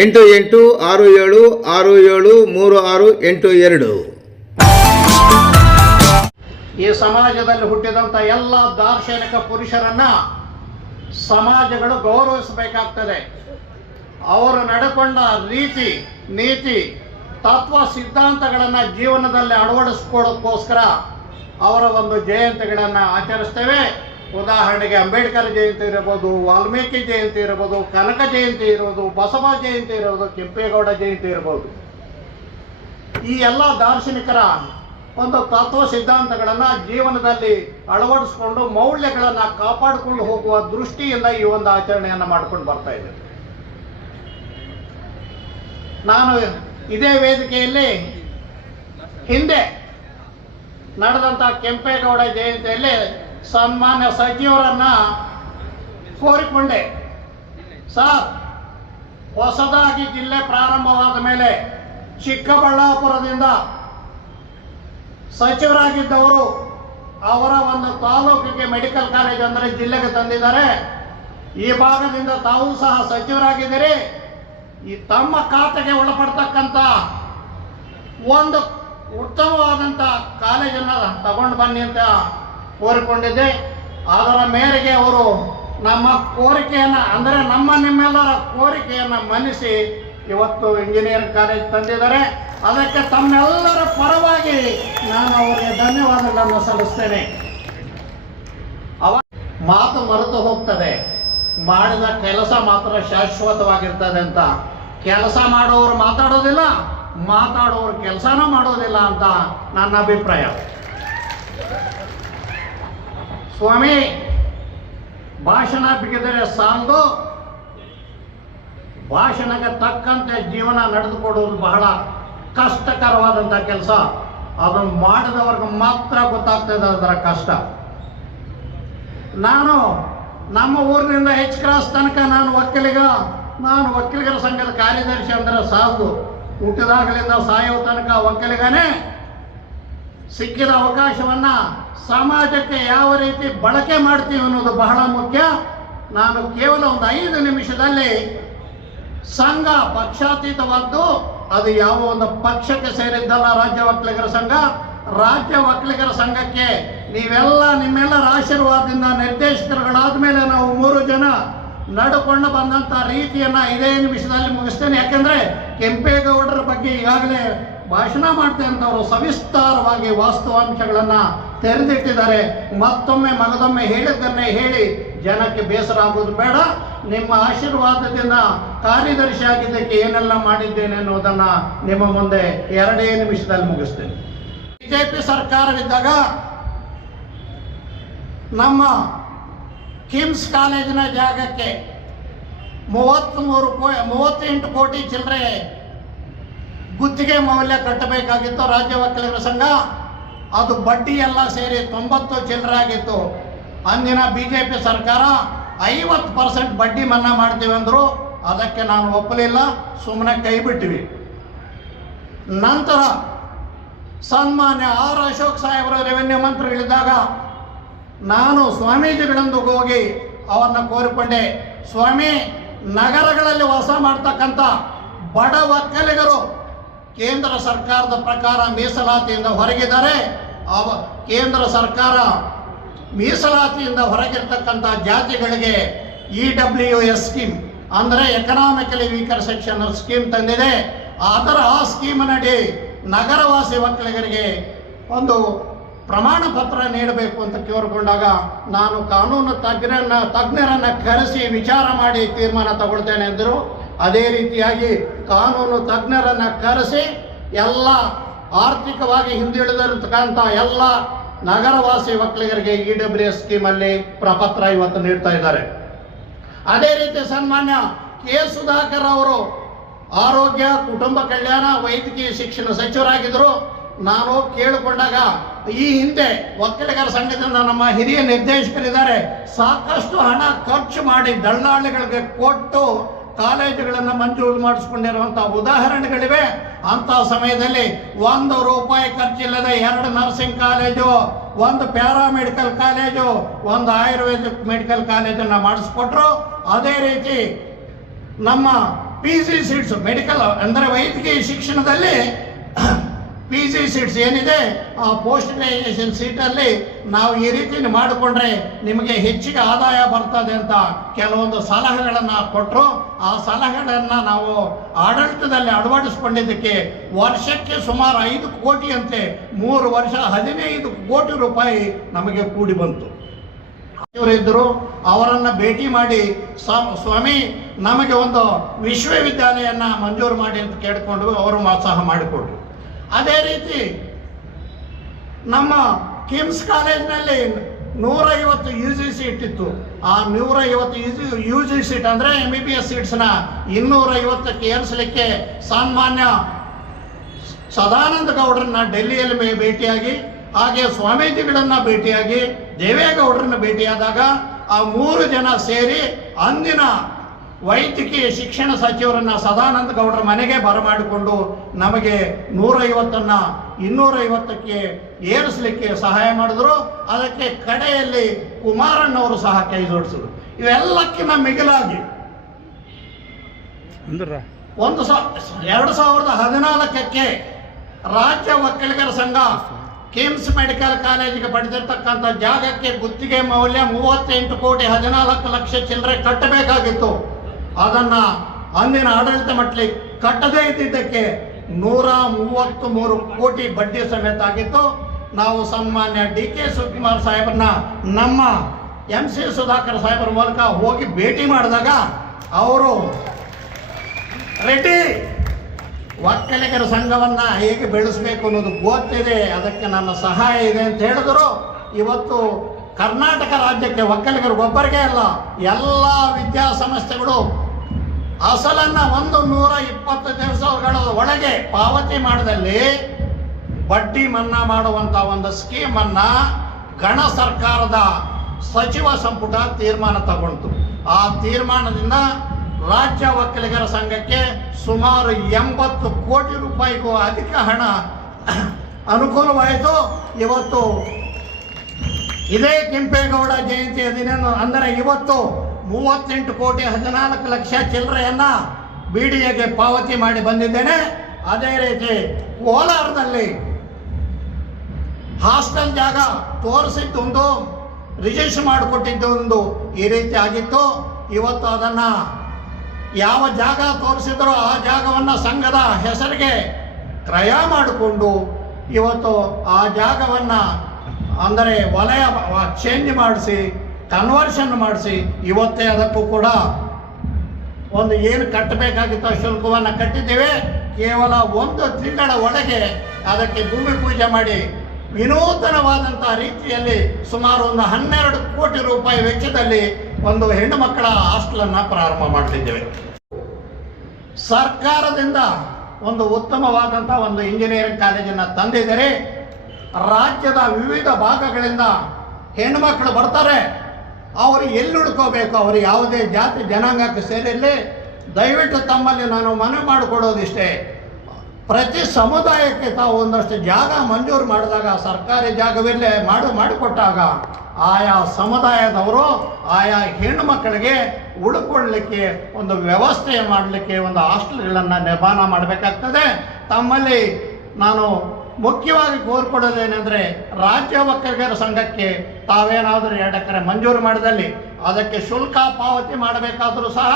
ಎಂಟು ಎಂಟು ಆರು ಏಳು ಆರು ಏಳು, ಮೂರು ಆರು, ಎಂಟು ಎರಡು. ಈ ಸಮಾಜದಲ್ಲಿ ಹುಟ್ಟಿದಂಥ ಎಲ್ಲ ದಾರ್ಶನಿಕ ಪುರುಷರನ್ನ ಸಮಾಜಗಳು ಗೌರವಿಸಬೇಕಾಗ್ತದೆ. ಅವರು ನಡೆಕೊಂಡ ರೀತಿ, ನೀತಿ, ತತ್ವ, ಸಿದ್ಧಾಂತಗಳನ್ನು ಜೀವನದಲ್ಲಿ ಅಳವಡಿಸ್ಕೊಳ್ಳೋಕ್ಕೋಸ್ಕರ ಅವರ ಒಂದು ಜಯಂತಿಗಳನ್ನು ಆಚರಿಸ್ತೇವೆ. ಉದಾಹರಣೆಗೆ ಅಂಬೇಡ್ಕರ್ ಜಯಂತಿ ಇರಬಹುದು, ವಾಲ್ಮೀಕಿ ಜಯಂತಿ ಇರಬಹುದು, ಕನಕ ಜಯಂತಿ ಇರೋದು ಬಸವ ಜಯಂತಿ ಇರೋದು ಕೆಂಪೇಗೌಡ ಜಯಂತಿ ಇರಬಹುದು. ಈ ಎಲ್ಲ ದಾರ್ಶನಿಕರ ಒಂದು ತತ್ವ ಸಿದ್ಧಾಂತಗಳನ್ನು ಜೀವನದಲ್ಲಿ ಅಳವಡಿಸಿಕೊಂಡು ಮೌಲ್ಯಗಳನ್ನು ಕಾಪಾಡಿಕೊಂಡು ಹೋಗುವ ದೃಷ್ಟಿಯಿಂದ ಈ ಒಂದು ಆಚರಣೆಯನ್ನು ಮಾಡ್ಕೊಂಡು ಬರ್ತಾ ಇದ್ದೇನೆ. ನಾನು ಇದೇ ವೇದಿಕೆಯಲ್ಲಿ ಹಿಂದೆ ನಡೆದಂಥ ಕೆಂಪೇಗೌಡ ಜಯಂತಿಯಲ್ಲಿ ಸನ್ಮಾನ್ಯ ಸಚಿವರನ್ನ ಕೋರಿಕೊಂಡೆ. ಸರ್, ಹೊಸದಾಗಿ ಜಿಲ್ಲೆ ಪ್ರಾರಂಭವಾದ ಮೇಲೆ ಚಿಕ್ಕಬಳ್ಳಾಪುರದಿಂದ ಸಚಿವರಾಗಿದ್ದವರು ಅವರ ಒಂದು ತಾಲೂಕಿಗೆ ಮೆಡಿಕಲ್ ಕಾಲೇಜ್ ಅಂದರೆ ಜಿಲ್ಲೆಗೆ ತಂದಿದ್ದಾರೆ. ಈ ಭಾಗದಿಂದ ತಾವು ಸಹ ಸಚಿವರಾಗಿದ್ದೀರಿ. ಈ ತಮ್ಮ ಖಾತೆಗೆ ಒಳಪಡ್ತಕ್ಕಂಥ ಒಂದು ಉತ್ತಮವಾದಂಥ ಕಾಲೇಜನ್ನು ತಗೊಂಡು ಬನ್ನಿ ಅಂತ ಕೋರಿಕೊಂಡಿದ್ದೆ. ಅದರ ಮೇರೆಗೆ ಅವರು ನಮ್ಮ ಕೋರಿಕೆಯನ್ನು, ಅಂದರೆ ನಮ್ಮ ನಿಮ್ಮೆಲ್ಲರ ಕೋರಿಕೆಯನ್ನು ಮನ್ನಿಸಿ ಇವತ್ತು ಇಂಜಿನಿಯರಿಂಗ್ ಕಾಲೇಜ್ ತಂದಿದ್ದಾರೆ. ಅದಕ್ಕೆ ತಮ್ಮೆಲ್ಲರ ಪರವಾಗಿ ನಾನು ಅವರಿಗೆ ಧನ್ಯವಾದಗಳನ್ನು ಸಲ್ಲಿಸ್ತೇನೆ. ಅವ ಮಾತು ಮರೆತು ಹೋಗ್ತದೆ. ಮಾಡಿದ ಕೆಲಸ ಮಾತ್ರ ಶಾಶ್ವತವಾಗಿರ್ತದೆ ಅಂತ. ಕೆಲಸ ಮಾಡೋರು ಮಾತಾಡೋದಿಲ್ಲ, ಮಾತಾಡೋರು ಕೆಲಸನೂ ಮಾಡೋದಿಲ್ಲ ಅಂತ ನನ್ನ ಅಭಿಪ್ರಾಯ. ಸ್ವಾಮಿ, ಭಾಷಣ ಬಿಗಿದರೆ ಸಾಲದು. ಭಾಷಣಕ್ಕೆ ತಕ್ಕಂತೆ ಜೀವನ ನಡೆದುಕೊಡುವುದು ಬಹಳ ಕಷ್ಟಕರವಾದಂಥ ಕೆಲಸ. ಅದನ್ನು ಮಾಡಿದವ್ರಿಗೆ ಮಾತ್ರ ಗೊತ್ತಾಗ್ತದೆ ಅದರ ಕಷ್ಟ. ನಾನು ನಮ್ಮ ಊರಿನಿಂದ ಹೆಚ್ ಕ್ರಾಸ್ ತನಕ ನಾನು ಒಕ್ಕಲಿಗ ನಾನು ಒಕ್ಕಲಿಗರ ಸಂಘದ ಕಾರ್ಯದರ್ಶಿ ಅಂದ್ರೆ ಸಾಲದು. ಹುಟ್ಟಿದಾಗಲಿಂದ ಸಾಯೋ ತನಕ ಒಕ್ಕಲಿಗನೇ ಸಿಕ್ಕಿದ ಅವಕಾಶವನ್ನ ಸಮಾಜಕ್ಕೆ ಯಾವ ರೀತಿ ಬಳಕೆ ಮಾಡ್ತೀವಿ ಅನ್ನೋದು ಬಹಳ ಮುಖ್ಯ. ನಾನು ಕೇವಲ ಒಂದು ಐದು ನಿಮಿಷದಲ್ಲಿ ಸಂಘ ಪಕ್ಷಾತೀತವಾದ್ದು, ಅದು ಯಾವ ಒಂದು ಪಕ್ಷಕ್ಕೆ ಸೇರಿದ್ದಲ್ಲ ರಾಜ್ಯ ಒಕ್ಕಲಿಗರ ಸಂಘ. ರಾಜ್ಯ ಒಕ್ಕಲಿಗರ ಸಂಘಕ್ಕೆ ನೀವೆಲ್ಲ ನಿಮ್ಮೆಲ್ಲರ ಆಶೀರ್ವಾದದಿಂದ ನಿರ್ದೇಶಕರುಗಳಾದ ಮೇಲೆ ನಾವು ಮೂರು ಜನ ನಡ್ಕೊಂಡು ಬಂದಂಥ ರೀತಿಯನ್ನ ಇದೇ ನಿಮಿಷದಲ್ಲಿ ಮುಗಿಸ್ತೇನೆ. ಯಾಕೆಂದ್ರೆ ಕೆಂಪೇಗೌಡರ ಬಗ್ಗೆ ಈಗಾಗಲೇ ಭಾಷಣ ಅವರು ಸವಿಸ್ತಾರವಾಗಿ ವಾಸ್ತವಾಂಶಗಳನ್ನ ತೆರೆದಿಟ್ಟಿದ್ದಾರೆ. ಮತ್ತೊಮ್ಮೆ ಮಗದೊಮ್ಮೆ ಹೇಳಿದ್ದನ್ನೇ ಹೇಳಿ ಜನಕ್ಕೆ ಬೇಸರ ಆಗೋದು ಬೇಡ. ನಿಮ್ಮ ಆಶೀರ್ವಾದದಿಂದ ಕಾರ್ಯದರ್ಶಿ ಆಗಿದ್ದಕ್ಕೆ ಏನೆಲ್ಲ ಮಾಡಿದ್ದೇನೆ ಅನ್ನೋದನ್ನ ನಿಮ್ಮ ಮುಂದೆ ಎರಡೇ ನಿಮಿಷದಲ್ಲಿ ಮುಗಿಸ್ತೇನೆ. ಬಿಜೆಪಿ ಸರ್ಕಾರವಿದ್ದಾಗ ನಮ್ಮ ಕಿಮ್ಸ್ ಕಾಲೇಜಿನ ಜಾಗಕ್ಕೆ ಮೂವತ್ತ್ಮೂರು ಕೋ, ಮೂವತ್ತೆಂಟು ಕೋಟಿ ಚಿಲ್ಲರೆ ಗುತ್ತಿಗೆ ಮೌಲ್ಯ ಕಟ್ಟಬೇಕಾಗಿತ್ತು ರಾಜ್ಯ ವಕೀಲರ ಸಂಘ. ಅದು ಬಡ್ಡಿ ಎಲ್ಲ ಸೇರಿ ತೊಂಬತ್ತು ಚಿಲ್ಲರೆ ಆಗಿತ್ತು ಅಂದಿನ ಬಿ ಜೆ ಪಿ ಸರ್ಕಾರ ಐವತ್ತು ಪರ್ಸೆಂಟ್ ಬಡ್ಡಿ ಮನ್ನಾ ಮಾಡ್ತೀವಿ ಅಂದರು ಅದಕ್ಕೆ ನಾನು ಒಪ್ಪಲಿಲ್ಲ ಸುಮ್ಮನೆ ಕೈ ಬಿಟ್ಟಿವಿ. ನಂತರ ಸನ್ಮಾನ್ಯ ಆರ್ ಅಶೋಕ್ ಸಾಹೇಬ್ರು ರೆವೆನ್ಯೂ ಮಂತ್ರಿಗಳಿದ್ದಾಗ ನಾನು ಸ್ವಾಮೀಜಿಗಳಂದು ಹೋಗಿ ಅವನ್ನ ಕೋರಿಕೊಂಡೆ, ಸ್ವಾಮಿ, ನಗರಗಳಲ್ಲಿ ವಾಸ ಮಾಡ್ತಕ್ಕಂಥ ಬಡ ಒಕ್ಕಲಿಗರು ಕೇಂದ್ರ ಸರ್ಕಾರದ ಪ್ರಕಾರ ಮೀಸಲಾತಿಯಿಂದ ಹೊರಗಿದ್ದಾರೆ. ಅವ ಕೇಂದ್ರ ಸರ್ಕಾರ ಮೀಸಲಾತಿಯಿಂದ ಹೊರಗಿರ್ತಕ್ಕಂಥ ಜಾತಿಗಳಿಗೆ ಇ ಡಬ್ಲ್ಯೂ ಎಸ್ ಸ್ಕೀಮ್ ಅಂದರೆ ಎಕನಾಮಿಕಲಿ ವೀಕರ್ ಸೆಕ್ಷನ್ ಸ್ಕೀಮ್ ತಂದಿದೆ. ಅದರ ಆ ಸ್ಕೀಮಿನಡಿ ನಗರವಾಸಿ ಒಕ್ಕಲಿಗರಿಗೆ ಒಂದು ಪ್ರಮಾಣ ಪತ್ರ ನೀಡಬೇಕು ಅಂತ ಕೇಳಿಕೊಂಡಾಗ ನಾನು ಕಾನೂನು ತಜ್ಞರನ್ನ ತಜ್ಞರನ್ನ ಕರೆಸಿ ವಿಚಾರ ಮಾಡಿ ತೀರ್ಮಾನ ತಗೊಳ್ತೇನೆ ಎಂದರು ಅದೇ ರೀತಿಯಾಗಿ ಕಾನೂನು ತಜ್ಞರನ್ನು ಕರೆಸಿ ಎಲ್ಲ ಆರ್ಥಿಕವಾಗಿ ಹಿಂದುಳಿದಿರತಕ್ಕಂಥ ಎಲ್ಲ ನಗರವಾಸಿ ಒಕ್ಕಲಿಗರಿಗೆ ಇ ಡಬ್ಲ್ಯೂ ಎಸ್ ಸ್ಕೀಮಲ್ಲಿ ಪ್ರಪತ್ರ ಇವತ್ತು ನೀಡ್ತಾ ಇದ್ದಾರೆ. ಅದೇ ರೀತಿ ಸನ್ಮಾನ್ಯ ಕೆ ಸುಧಾಕರ್ ಅವರು ಆರೋಗ್ಯ, ಕುಟುಂಬ ಕಲ್ಯಾಣ, ವೈದ್ಯಕೀಯ ಶಿಕ್ಷಣ ಸಚಿವರಾಗಿದ್ದರು. ನಾನು ಕೇಳಿಕೊಂಡಾಗ ಈ ಹಿಂದೆ ಒಕ್ಕಲಿಗರ ಸಂಘದಿಂದ ನಮ್ಮ ಹಿರಿಯ ನಿರ್ದೇಶಕರಿದ್ದಾರೆ. ಸಾಕಷ್ಟು ಹಣ ಖರ್ಚು ಮಾಡಿ ದಳ್ಳಾಳಿಗಳಿಗೆ ಕೊಟ್ಟು ಕಾಲೇಜುಗಳನ್ನು ಮಂಜೂರು ಮಾಡಿಸ್ಕೊಂಡಿರುವಂಥ ಉದಾಹರಣೆಗಳಿವೆ. ಅಂತ ಸಮಯದಲ್ಲಿ ಒಂದು ರೂಪಾಯಿ ಖರ್ಚಿಲ್ಲದೆ ಎರಡು ನರ್ಸಿಂಗ್ ಕಾಲೇಜು ಒಂದು ಪ್ಯಾರಾಮೆಡಿಕಲ್ ಕಾಲೇಜು ಒಂದು ಆಯುರ್ವೇದಿಕ್ ಮೆಡಿಕಲ್ ಕಾಲೇಜನ್ನು ಮಾಡಿಸ್ಕೊಟ್ರು. ಅದೇ ರೀತಿ ನಮ್ಮ ಪಿ ಸಿ ಸೀಟ್ಸ್ ಮೆಡಿಕಲ್ ಅಂದರೆ ವೈದ್ಯಕೀಯ ಶಿಕ್ಷಣದಲ್ಲಿ ಪಿ ಜಿ ಸೀಟ್ಸ್ ಏನಿದೆ, ಆ ಪೋಸ್ಟ್ ಗ್ರಾಜುಯೇಷನ್ ಸೀಟಲ್ಲಿ ನಾವು ಈ ರೀತಿ ಮಾಡಿಕೊಂಡ್ರೆ ನಿಮಗೆ ಹೆಚ್ಚಿಗೆ ಆದಾಯ ಬರ್ತದೆ ಅಂತ ಕೆಲವೊಂದು ಸಲಹೆಗಳನ್ನು ಕೊಟ್ಟರು ಆ ಸಲಹೆಗಳನ್ನು ನಾವು ಆಡಳಿತದಲ್ಲಿ ಅಳವಡಿಸ್ಕೊಂಡಿದ್ದಕ್ಕೆ ವರ್ಷಕ್ಕೆ ಸುಮಾರು ಐದು ಕೋಟಿಯಂತೆ ಮೂರು ವರ್ಷ ಹದಿನೈದು ಕೋಟಿ ರೂಪಾಯಿ ನಮಗೆ ಕೂಡಿ ಬಂತು. ಇವರಿದ್ದರು ಅವರನ್ನು ಭೇಟಿ ಮಾಡಿ ಸ್ವಾ- ಸ್ವಾಮಿ, ನಮಗೆ ಒಂದು ವಿಶ್ವವಿದ್ಯಾಲಯನ ಮಂಜೂರು ಮಾಡಿ ಅಂತ ಕೇಳಿಕೊಂಡು ಅವರು ಮಾತ್ಸಾಹ ಸಹ ಮಾಡಿಕೊಟ್ರು. ಅದೇ ರೀತಿ ನಮ್ಮ ಕಿಮ್ಸ್ ಕಾಲೇಜ್ನಲ್ಲಿ ನೂರೈವತ್ತು ಯು ಜಿ ಸೀಟ್ ಇತ್ತು ಆ ನೂರೈವತ್ತು U G U G seat ಅಂದರೆ ಎಂ ಬಿ ಬಿ ಎಸ್ ಸೀಟ್ಸ್ನ ಇನ್ನೂರೈವತ್ತಕ್ಕೆ ಏರಿಸಲಿಕ್ಕೆ ಸಾಮಾನ್ಯ ಸದಾನಂದ ಗೌಡರನ್ನ ಡೆಲ್ಲಿಯಲ್ಲಿ ಭೇಟಿಯಾಗಿ, ಹಾಗೆ ಸ್ವಾಮೀಜಿಗಳನ್ನು ಭೇಟಿಯಾಗಿ, ದೇವೇಗೌಡರನ್ನ ಭೇಟಿಯಾದಾಗ ಆ ಮೂರು ಜನ ಸೇರಿ ಅಂದಿನ ವೈದ್ಯಕೀಯ ಶಿಕ್ಷಣ ಸಚಿವರನ್ನ ಸದಾನಂದ ಗೌಡರ ಮನೆಗೆ ಬರಮಾಡಿಕೊಂಡು ನಮಗೆ ನೂರೈವತ್ತನ್ನ ಇನ್ನೂರೈವತ್ತಕ್ಕೆ ಏರಿಸಲಿಕ್ಕೆ ಸಹಾಯ ಮಾಡಿದ್ರು. ಅದಕ್ಕೆ ಕಡೆಯಲ್ಲಿ ಕುಮಾರಣ್ಣವರು ಸಹ ಕೈ ಜೋಡಿಸಿದ್ರು. ಇವೆಲ್ಲಕ್ಕಿಂತ ಮಿಗಿಲಾಗಿ ಅಂದ್ರ? ಒಂದು ಎರಡು ಸಾವಿರದ ಹದಿನಾಲ್ಕಕ್ಕೆ ರಾಜ್ಯ ಒಕ್ಕಲಿಗರ ಸಂಘ ಕಿಮ್ಸ್ ಮೆಡಿಕಲ್ ಕಾಲೇಜಿಗೆ ಪಡೆದಿರ್ತಕ್ಕಂಥ ಜಾಗಕ್ಕೆ ಗುತ್ತಿಗೆ ಮೌಲ್ಯ ಮೂವತ್ತೆಂಟು ಕೋಟಿ ಹದಿನಾಲ್ಕು ಲಕ್ಷ ಚಿಲ್ಲರೆ ಕಟ್ಟಬೇಕಾಗಿತ್ತು. ಅದನ್ನ ಅಂದಿನ ಆಡಳಿತ ಮಟ್ಟಲಿ ಕಟ್ಟದೇ ಇದ್ದಿದ್ದಕ್ಕೆ ನೂರ ಮೂವತ್ತು ಮೂರು ಕೋಟಿ ಬಡ್ಡಿ ಸಮೇತ ಆಗಿತ್ತು. ನಾವು ಸನ್ಮಾನ್ಯ ಡಿ ಕೆ ಶಿವಕುಮಾರ್ ಸಾಹೇಬರನ್ನ, ನಮ್ಮ ಎಂ ಸಿ ಸುಧಾಕರ್ ಸಾಹೇಬರ ಮೂಲಕ ಹೋಗಿ ಭೇಟಿ ಮಾಡಿದಾಗ ಅವರು ರೆಡ್ಡಿ, ಒಕ್ಕಲಿಗರ ಸಂಘವನ್ನ ಹೇಗೆ ಬೆಳೆಸಬೇಕು ಅನ್ನೋದು ಗೊತ್ತಿದೆ, ಅದಕ್ಕೆ ನನ್ನ ಸಹಾಯ ಇದೆ ಅಂತ ಹೇಳಿದ್ರು. ಇವತ್ತು ಕರ್ನಾಟಕ ರಾಜ್ಯಕ್ಕೆ ಒಕ್ಕಲಿಗರು ಒಬ್ಬರಿಗೆ ಅಲ್ಲ, ಎಲ್ಲ ವಿದ್ಯಾಸಂಸ್ಥೆಗಳು ಅಸಲನ್ನ ಒಂದು ನೂರ ಇಪ್ಪತ್ತು ದಿವಸಗಳ ಒಳಗೆ ಪಾವತಿ ಮಾಡದಲ್ಲಿ ಬಡ್ಡಿ ಮನ್ನಾ ಮಾಡುವಂತ ಒಂದು ಸ್ಕೀಮ್ ಅನ್ನ ಗಣ ಸರ್ಕಾರದ ಸಚಿವ ಸಂಪುಟ ತೀರ್ಮಾನ ತಗೊಂಡು ಆ ತೀರ್ಮಾನದಿಂದ ರಾಜ್ಯ ಒಕ್ಕಲಿಗರ ಸಂಘಕ್ಕೆ ಸುಮಾರು ಎಂಬತ್ತು ಕೋಟಿ ರೂಪಾಯಿಗೂ ಅಧಿಕ ಹಣ ಅನುಕೂಲವಾಯಿತು. ಇವತ್ತು ಇದೇ ಕೆಂಪೇಗೌಡ ಜಯಂತಿಯ ದಿನ ಅಂದರೆ ಇವತ್ತು ಮೂವತ್ತೆಂಟು ಕೋಟಿ ಹದಿನಾಲ್ಕು ಲಕ್ಷ ಚಿಲ್ಲರೆಯನ್ನ ಎಗೆ ಪಾವತಿ ಮಾಡಿ ಬಂದಿದ್ದೇನೆ. ಅದೇ ರೀತಿ ಕೋಲಾರದಲ್ಲಿ ಹಾಸ್ಟೆಲ್ ಜಾಗ ತೋರಿಸಿದ್ದೊಂದು, ರಿಜಿಸ್ಟರ್ ಮಾಡಿಕೊಟ್ಟಿದ್ದೊಂದು ಈ ರೀತಿ ಆಗಿತ್ತು. ಇವತ್ತು ಅದನ್ನ ಯಾವ ಜಾಗ ತೋರಿಸಿದ್ರೋ ಆ ಜಾಗವನ್ನು ಸಂಘದ ಹೆಸರಿಗೆ ಕ್ರಯ ಮಾಡಿಕೊಂಡು ಇವತ್ತು ಆ ಜಾಗವನ್ನು ಅಂದರೆ ವಲಯ ಚೇಂಜ್ ಮಾಡಿಸಿ ಕನ್ವರ್ಷನ್ ಮಾಡಿಸಿ, ಇವತ್ತೇ ಅದಕ್ಕೂ ಕೂಡ ಒಂದು ಏನು ಕಟ್ಟಬೇಕಾಗಿತ್ತು ಶುಲ್ಕವನ್ನು ಕಟ್ಟಿದ್ದೇವೆ. ಕೇವಲ ಒಂದು ತಿಂಗಳ ಒಳಗೆ ಅದಕ್ಕೆ ಭೂಮಿ ಪೂಜೆ ಮಾಡಿ ವಿನೂತನವಾದಂಥ ರೀತಿಯಲ್ಲಿ ಸುಮಾರು ಒಂದು ಹನ್ನೆರಡು ಕೋಟಿ ರೂಪಾಯಿ ವೆಚ್ಚದಲ್ಲಿ ಒಂದು ಹೆಣ್ಣು ಮಕ್ಕಳ ಹಾಸ್ಟೆಲನ್ನು ಪ್ರಾರಂಭ ಮಾಡ್ತಿದ್ದೇವೆ. ಸರ್ಕಾರದಿಂದ ಒಂದು ಉತ್ತಮವಾದಂಥ ಒಂದು ಇಂಜಿನಿಯರಿಂಗ್ ಕಾಲೇಜನ್ನು ತಂದಿದ್ದರೆ. ರಾಜ್ಯದ ವಿವಿಧ ಭಾಗಗಳಿಂದ ಹೆಣ್ಣುಮಕ್ಕಳು ಬರ್ತಾರೆ. ಅವರು ಎಲ್ಲಿ ಉಳ್ಕೋಬೇಕು? ಅವರು ಯಾವುದೇ ಜಾತಿ, ಜನಾಂಗಕ್ಕೆ ಸೇರಿರಲಿ. ದಯವಿಟ್ಟು ತಮ್ಮಲ್ಲಿ ನಾನು ಮನವಿ ಮಾಡಿಕೊಡೋದಿಷ್ಟೇ. ಪ್ರತಿ ಸಮುದಾಯಕ್ಕೆ ತಾವು ಒಂದಷ್ಟು ಜಾಗ ಮಂಜೂರು ಮಾಡಿದಾಗ, ಸರ್ಕಾರಿ ಜಾಗವಿಲ್ಲೇ ಮಾಡು, ಮಾಡಿಕೊಟ್ಟಾಗ ಆಯಾ ಸಮುದಾಯದವರು, ಆಯಾ ಹೆಣ್ಣು ಮಕ್ಕಳಿಗೆ ಉಳ್ಕೊಳ್ಳಿಕ್ಕೆ ಒಂದು ವ್ಯವಸ್ಥೆ ಮಾಡಲಿಕ್ಕೆ ಒಂದು ಹಾಸ್ಟೆಲ್ಗಳನ್ನು ನಿರ್ಮಾಣ ಮಾಡಬೇಕಾಗ್ತದೆ. ತಮ್ಮಲ್ಲಿ ನಾನು ಮುಖ್ಯವಾಗಿ ಕೋರ್ಕೊಡೋದೇನೆಂದರೆ ರಾಜ್ಯ ಒಕ್ಕಲಿಗರ ಸಂಘಕ್ಕೆ ತಾವೇನಾದರೂ ಎರಡು ಎಕರೆ ಮಂಜೂರು ಮಾಡಿದಲ್ಲಿ ಅದಕ್ಕೆ ಶುಲ್ಕ ಪಾವತಿ ಮಾಡಬೇಕಾದರೂ ಸಹ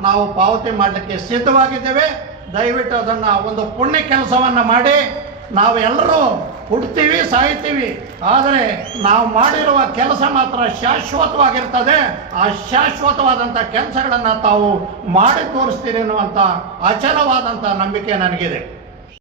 ನಾವು ಪಾವತಿ ಮಾಡಲಿಕ್ಕೆ ಸಿದ್ಧವಾಗಿದ್ದೇವೆ. ದಯವಿಟ್ಟು ಅದನ್ನು ಒಂದು ಪುಣ್ಯ ಕೆಲಸವನ್ನು ಮಾಡಿ ನಾವು ಎಲ್ಲರೂ ಹುಡ್ತೀವಿ ಸಾಯ್ತೀವಿ. ಆದರೆ ನಾವು ಮಾಡಿರುವ ಕೆಲಸ ಮಾತ್ರ ಶಾಶ್ವತವಾಗಿರ್ತದೆ. ಆ ಶಾಶ್ವತವಾದಂಥ ಕೆಲಸಗಳನ್ನು ತಾವು ಮಾಡಿ ತೋರಿಸ್ತೀರಿ ಅನ್ನುವಂಥ ಅಚಲವಾದಂಥ ನಂಬಿಕೆ ನನಗಿದೆ.